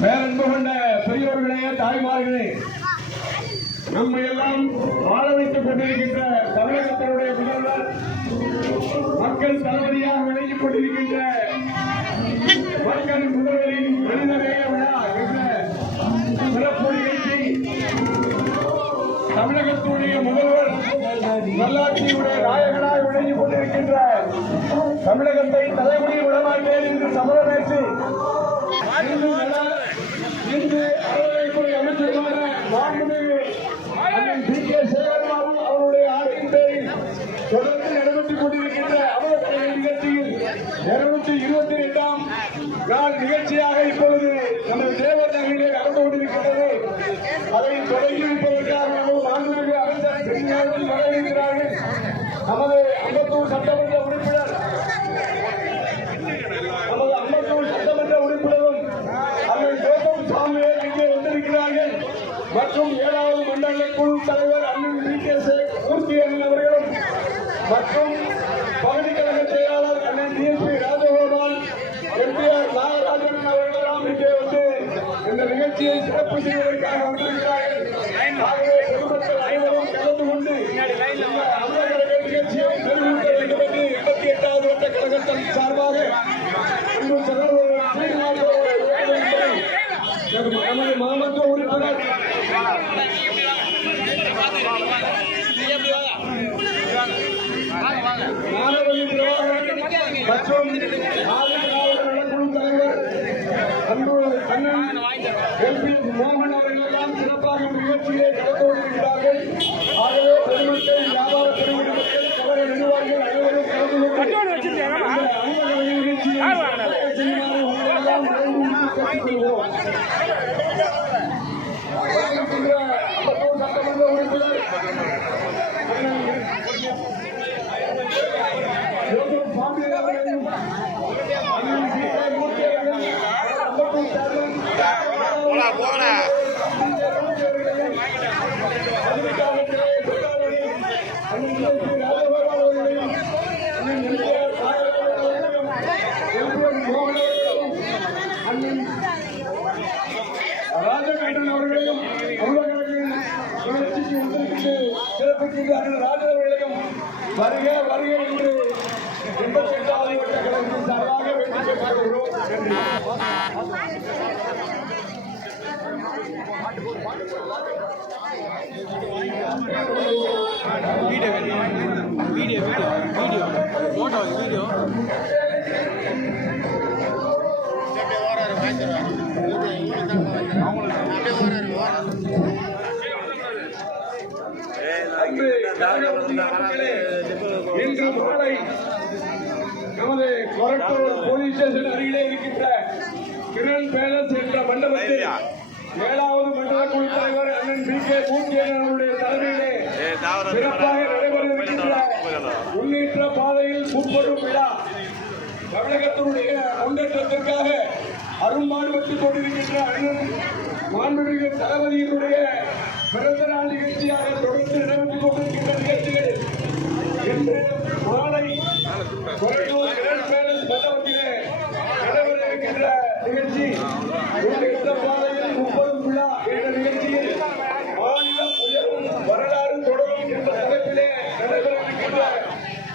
பேரன்பு கொண்ட பெரியோர்களே, தாய்மார்களே, நம்மை எல்லாம் வாழ வைத்துக் கொண்டிருக்கின்ற தமிழகத்தினுடைய முதல்வர், மக்கள் தளபதியாக விளங்கிக் கொண்டிருக்கின்ற மக்கள் முதல்வரின் மனிதநேய விழா என்ற சிறப்பு நிகழ்ச்சி தமிழகத்துடைய முதல்வர் நல்லாட்சியுடைய நாயகனாக விளங்கிக் கொண்டிருக்கின்ற தமிழகத்தை தலைமுறை விடமாட்டேன் என்று சமரமேற்று இன்று அறநிலையத்துறை அமைச்சருமான மாண்புமிகு சேகர்பாபு அவருடைய ஆட்சியின் பேரில் தொடர்ந்து நடைபெற்றுக் கொண்டிருக்கின்ற அமலப்படை நிகழ்ச்சியில் 222ஆம் நாள் நிகழ்ச்சியாக இப்பொழுது நமது தேவர் நகரிலே நடந்து கொண்டிருக்கின்றது. அதை தொடங்கி வைப்பதற்காக மாண்புமிகு அமைச்சர் வரவேற்கிறார்கள். நமது அம்பத்தூர் சட்டமன்ற உறுப்பினர் மற்றும் 7வது மண்டல குழு தலைவர் அண்ணன் மூர்த்தி அண்ணன் அவர்களும் மற்றும் பகுதி கழக செயலாளர் அண்ணன் டிஎஸ்பி ராஜகோபால், எம்பிஆர் நாகராஜன் அவர்களெல்லாம் இங்கே வந்து இந்த நிகழ்ச்சியை சிறப்பு செய்வதற்காக வந்திருக்கிறார்கள். ஆகவே பொதுமக்கள் அனைவரும் கலந்து கொண்டு அமலக்கழக நிகழ்ச்சியை தெரிவிக்க வேண்டும் என்று 88வது வட்ட கழகத்தின் சார்பாக நமது மாமன்ற உறுப்பினர் மற்றும் நலக்குழு தலைவர் எம்பி மோகன் அவர்களெல்லாம் சிறப்பாக நிகழ்ச்சியை கலந்து கொண்டிருக்கிறார்கள். ஆகவே பொதுமக்கள், வியாபார பிரிவு மக்கள், கவலை நிர்வாகிகள் அனைவரும் கலந்து கொண்டு நிகழ்ச்சியை சட்டமன்ற உறுப்பினர் ராஜகண்ணன் அவர்களையும் சிறப்பிக்கின்றார்கள். ராஜவர்களையும் வருக வருக என்று 88வது வட்ட கழகத்தின் சார்பாக வேண்டிக் கொள்கிறோம். இன்று மாலை நமது கொரட்டூர் போலீஸ் ஸ்டேஷன் அருகிலே இருக்கின்ற கிரண் பேலஸ் என்ற மண்டபத்தில் 7வது மண்டல குழு தலைவர் அண்ணன் மூர்த்தி அவருடைய தலைமையிலே சிறப்பாக நடைபெற இருக்கின்ற முன்னேற்ற பாதையில் முற்படும் விழா தமிழகத்தினுடைய முன்னேற்றத்திற்காக அரும்பாடுபட்டுக் கொண்டிருக்கின்ற அண்ணன் மாண்புமிகு தளபதியினுடைய பிறந்த நாள் நிகழ்ச்சியாக தொடர்ந்து நடைபெற்றுக் கொண்டிருக்கின்ற நிகழ்ச்சிகள் இன்று மாலை கொரட்டூர் கிரண் பேலஸ் மண்டபத்திலே நடைபெற இருக்கின்ற நிகழ்ச்சி முன்னேற்ற பாதையில் முற்படும் விழா என்ற நிகழ்ச்சியில் மாநிலம் உயரும் வரலாறு தொடரும் என்ற தலைப்பிலே நடைபெற இருக்கின்ற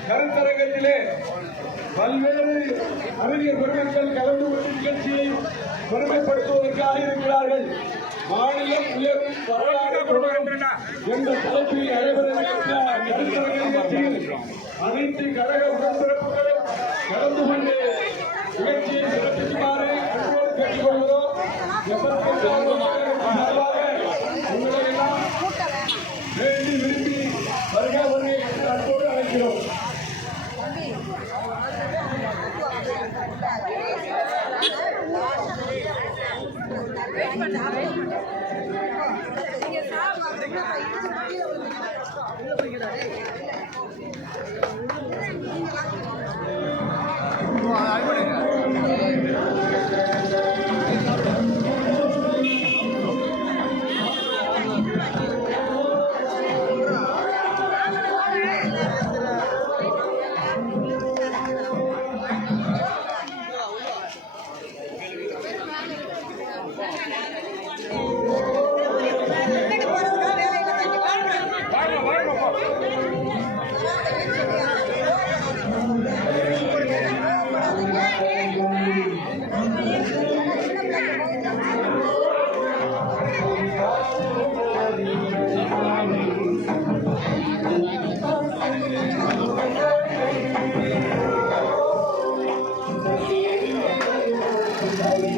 கருத்தரங்கத்திலே பல்வேறு அறிஞர் பெருமக்கள் கலந்து கொண்டு நிகழ்ச்சியை பெருமைப்படுத்துவதற்காக இருக்கிறார்கள். மாநிலம் உயரும் வரலாறு தொடரும் என்ற தலைப்பில் நடைபெற நிகழ்ச்சியில் அனைத்து கழக உடன்பிறப்புகளும் கலந்து கொண்டு நிகழ்ச்சியை சிறப்பிக்குமாறு கேட்டுக்கொள்கிறோம். உங்களையெல்லாம் வேண்டி விரும்பி வருக வருகை அன்போடு அழைக்கிறோம்.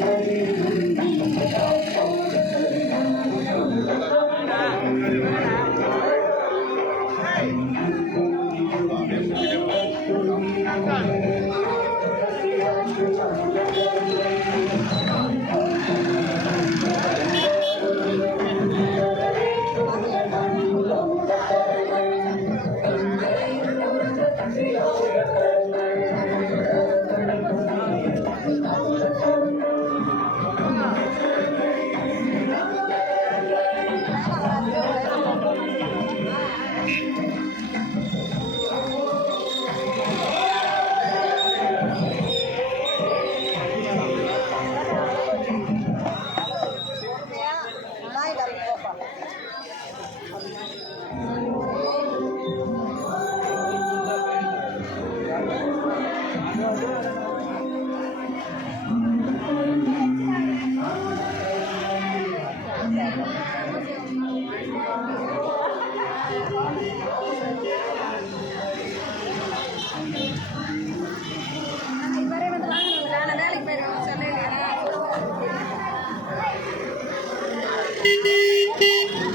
Beep, beep, beep.